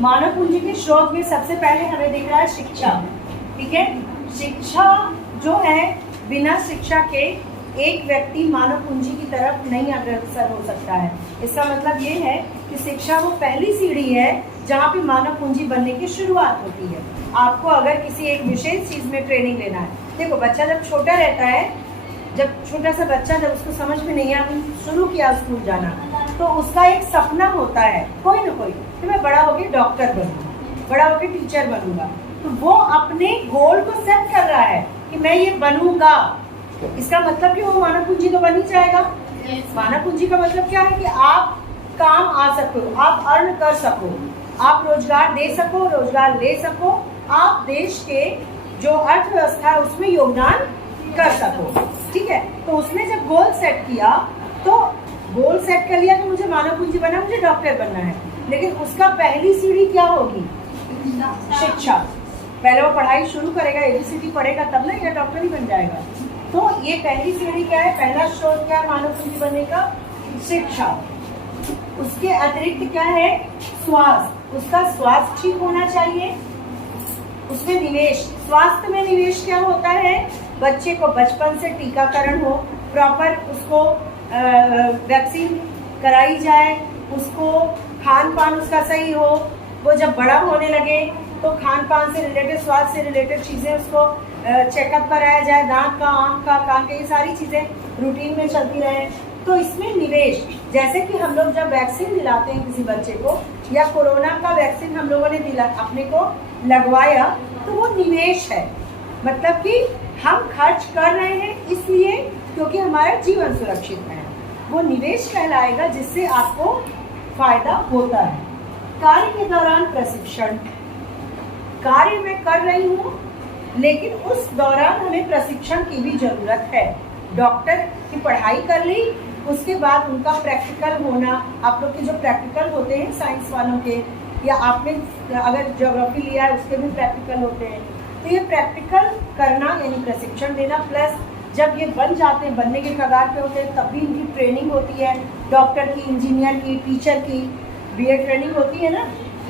मानव पूंजी के स्रोत में सबसे पहले हमें दिख रहा है शिक्षा। ठीक है, शिक्षा जो है, बिना शिक्षा के एक व्यक्ति मानव पूंजी की तरफ नहीं अग्रसर हो सकता है। इसका मतलब ये है कि शिक्षा वो पहली सीढ़ी है जहाँ पे मानव पूंजी बनने की शुरुआत होती है। आपको अगर किसी एक विशेष चीज में ट्रेनिंग लेना है, देखो बच्चा जब छोटा रहता है, जब छोटा सा बच्चा जब उसको समझ में नहीं आया, शुरू किया स्कूल जाना, तो उसका एक सपना होता है कोई ना कोई कि मैं बड़ा होकर डॉक्टर बनूंगा, बड़ा होकर टीचर बनूंगा। तो वो अपने गोल को सेट कर रहा है कि मैं ये बनूंगा। इसका मतलब कि वो मानव पूंजी तो बन ही जाएगा। मानव पूंजी का मतलब क्या है कि आप काम आ सको, आप अर्न कर सको, आप रोजगार दे सको, रोजगार ले सको, आप देश के जो अर्थव्यवस्था है उसमें योगदान कर सको। ठीक है, तो उसने जब गोल सेट किया, तो गोल सेट कर लिया कि मुझे मानव पूंजी बनना, मुझे डॉक्टर बनना है, लेकिन उसका पहली सीढ़ी क्या होगी? शिक्षा। पहले वो पढ़ाई शुरू करेगा, एबीसीडी पढ़ेगा, तब ना ये डॉक्टर ही बन जाएगा। तो ये पहली सीढ़ी क्या है, पहला स्रोत क्या है मानव पूंजी बनने का? शिक्षा। उसके अतिरिक्त क्या है? स्वास्थ्य। उसका स्वास्थ्य ठीक होना चाहिए, उसमें निवेश। स्वास्थ्य में निवेश क्या होता है? बच्चे को बचपन से टीकाकरण हो, प्रॉपर उसको वैक्सीन कराई जाए, उसको खान पान उसका सही हो, वो जब बड़ा होने लगे तो खान पान से रिलेटेड, स्वास्थ्य से रिलेटेड चीज़ें उसको चेकअप कराया जाए, दांत का, आँख का, कान का, ये सारी चीज़ें रूटीन में चलती रहे। तो इसमें निवेश, जैसे कि हम लोग जब वैक्सीन दिलाते हैं किसी बच्चे को, या कोरोना का वैक्सीन हम लोगों ने अपने को लगवाया, तो वो निवेश है। मतलब कि हम खर्च कर रहे हैं इसलिए क्योंकि हमारा जीवन सुरक्षित है, वो निवेश कहलाएगा, जिससे आपको फायदा होता है। कार्य के दौरान प्रशिक्षण, कार्य मैं कर रही हूँ लेकिन उस दौरान हमें प्रशिक्षण की भी जरूरत है। डॉक्टर की पढ़ाई कर ली, उसके बाद उनका प्रैक्टिकल होना, आप लोग के जो प्रैक्टिकल होते हैं साइंस वालों के, या आपने अगर ज्योग्राफी लिया है उसके भी प्रैक्टिकल होते हैं, तो ये प्रैक्टिकल करना यानी प्रशिक्षण देना, प्लस जब ये बन जाते हैं, बनने के कगार पे होते हैं, तब भी इनकी ट्रेनिंग होती है, डॉक्टर की, इंजीनियर की, टीचर की, बीएड ट्रेनिंग होती है ना,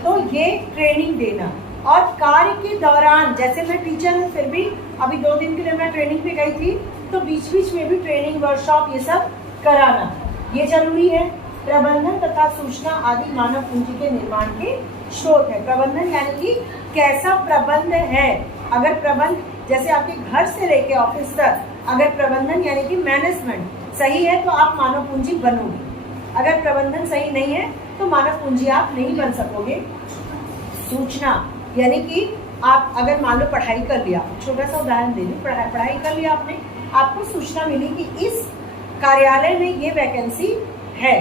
तो ये ट्रेनिंग देना। और कार्य के दौरान, जैसे मैं टीचर हूँ, फिर भी अभी 2 दिन के लिए मैं ट्रेनिंग पे गई थी, तो बीच बीच में भी ट्रेनिंग, वर्कशॉप, ये सब कराना ये जरूरी है। प्रबंधन तथा सूचना आदि मानव पूंजी के निर्माण के स्रोत है। प्रबंधन यानी कि कैसा प्रबंध है। अगर प्रबंध, जैसे आपके घर से लेके ऑफिस तक, अगर प्रबंधन यानी कि मैनेजमेंट सही है तो आप मानव पूंजी बनोगे। अगर प्रबंधन सही नहीं है तो मानव पूंजी आप नहीं बन सकोगे। सूचना यानी कि आप अगर मान लो पढ़ाई कर लिया, छोटा सा उदाहरण दे दूं, पढ़ाई कर लिया आपने, आपको सूचना मिली कि इस कार्यालय में ये वैकेंसी है,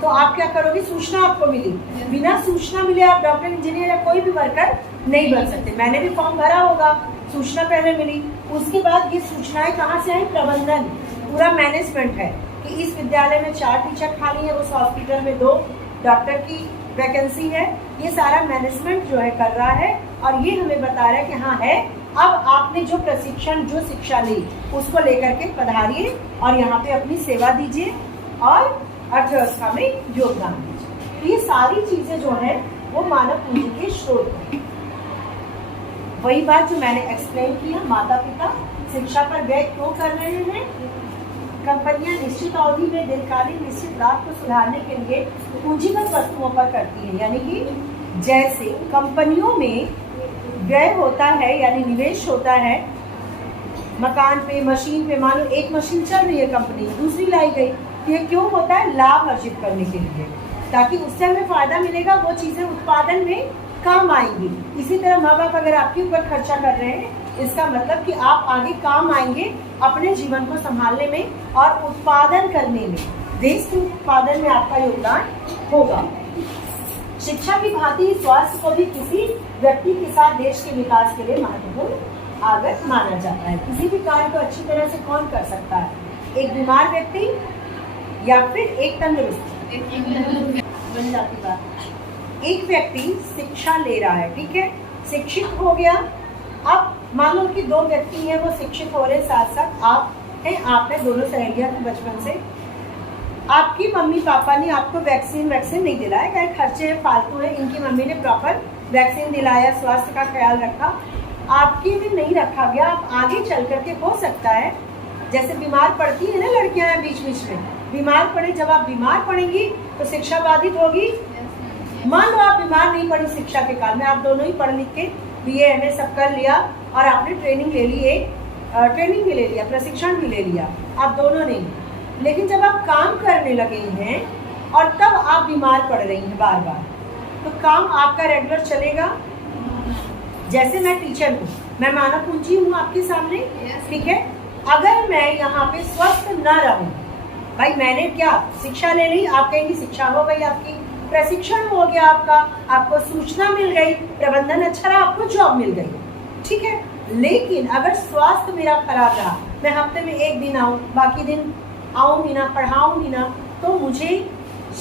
तो आप क्या करोगे? सूचना आपको मिली, बिना सूचना मिले आप डॉक्टर, इंजीनियर या कोई भी वर्कर नहीं बन सकते। मैंने भी फॉर्म भरा होगा, सूचना पहले मिली, उसके बाद ये सूचनाएं कहाँ से आई? प्रबंधन, पूरा मैनेजमेंट है कि इस विद्यालय में 4 टीचर खाली है, उस हॉस्पिटल में 2 डॉक्टर की वैकेंसी है। ये सारा मैनेजमेंट जो है कर रहा है, और ये हमें बता रहा है कि हाँ है। अब आपने जो प्रशिक्षण, जो शिक्षा ली, उसको लेकर के पधारिए और यहाँ पे अपनी सेवा दीजिए और अर्थव्यवस्था में योगदान दीजिए। तो ये सारी चीजें जो है वो मानव पूंजी के स्रोत हैं। वही बात जो मैंने एक्सप्लेन किया, माता पिता शिक्षा पर व्यय क्यों कर रहे हैं? कंपनियां निश्चित अवधि में दीर्घकालीन निश्चित लाभ को सुधारने के लिए पूंजीगत वस्तुओं पर करती है। यानी कि जैसे कंपनियों में व्यय होता है यानी निवेश होता है, मकान पे, मशीन पे, मान लो एक मशीन चल रही है कंपनी, दूसरी लाई गई, ये क्यों होता है? लाभ अर्जित करने के लिए, ताकि उससे हमें फायदा मिलेगा, वो चीजें उत्पादन में काम आएंगी। इसी तरह माँ बाप अगर आपके ऊपर खर्चा कर रहे हैं, इसका मतलब कि आप आगे काम आएंगे अपने जीवन को संभालने में और उत्पादन करने में, देश के उत्पादन में आपका योगदान होगा। शिक्षा की भांति स्वास्थ्य को भी किसी व्यक्ति के साथ देश के विकास के लिए महत्वपूर्ण आगत माना जाता है। किसी भी कार्य को अच्छी तरह से कौन कर सकता है? एक बीमार व्यक्ति या फिर एक तंदुरुस्त? बन जाती बात। एक व्यक्ति शिक्षा ले रहा है, ठीक है, शिक्षित हो गया। अब मान लो कि 2 व्यक्ति हैं, वो शिक्षित हो रहे, साथ साथ आप हैं, आप है, दोनों सहेलियां बचपन से, आपकी मम्मी पापा ने आपको वैक्सीन नहीं दिलाया, क्या खर्चे फालतू है, इनकी मम्मी ने प्रॉपर वैक्सीन दिलाया, स्वास्थ्य का ख्याल रखा, आपके भी नहीं रखा गया। आप आगे चल करके हो सकता है, जैसे बीमार पड़ती है ना लड़कियां हैं बीच बीच में, बीमार पड़े, जब आप बीमार पड़ेंगी तो शिक्षा बाधित होगी। मान लो आप बीमार नहीं पड़ी शिक्षा के काल में, आप दोनों ही पढ़ लिख के BA MA सब कर लिया और आपने ट्रेनिंग ले ली, ट्रेनिंग भी ले लिया, प्रशिक्षण भी ले लिया, आप दोनों ने, लेकिन जब आप काम करने लगे हैं और तब आप बीमार पड़ रही हैं बार बार, तो काम आपका रेगुलर चलेगा। जैसे मैं टीचर हूँ, मैं मानव पूंजी हूँ आपके सामने, ठीक है। अगर मैं यहाँ पे स्वस्थ न रहूँ, भाई मैंने क्या शिक्षा ले ली, आप कहेंगी शिक्षा हो गई आपकी, प्रशिक्षण हो गया आपका, आपको सूचना मिल गई, प्रबंधन अच्छा रहा, आपको जॉब मिल गई, ठीक है। लेकिन अगर स्वास्थ्य मेरा खराब रहा, मैं हफ्ते में 1 दिन आऊँ, बाकी दिन आऊँगी ना, पढ़ाऊँगी ना, तो मुझे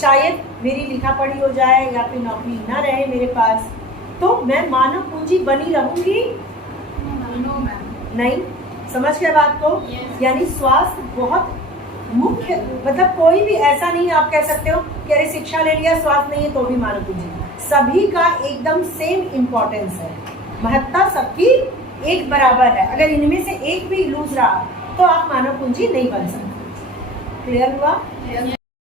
शायद मेरी लिखा पढ़ी हो जाए या फिर नौकरी ना रहे मेरे पास, तो मैं मानव पूंजी बनी रहूंगी नहीं। समझ गए बात को? यानी स्वास्थ्य बहुत मुख्य, मतलब कोई भी ऐसा नहीं आप कह सकते हो कि अरे शिक्षा ले लिया स्वास्थ्य नहीं है तो भी मानव पूंजी, सभी का एकदम सेम इम्पोर्टेंस है, महत्ता सबकी एक बराबर है। अगर इनमें से एक भी लूज रहा तो आप मानव पूंजी नहीं बन सकते। क्लियर हुआ?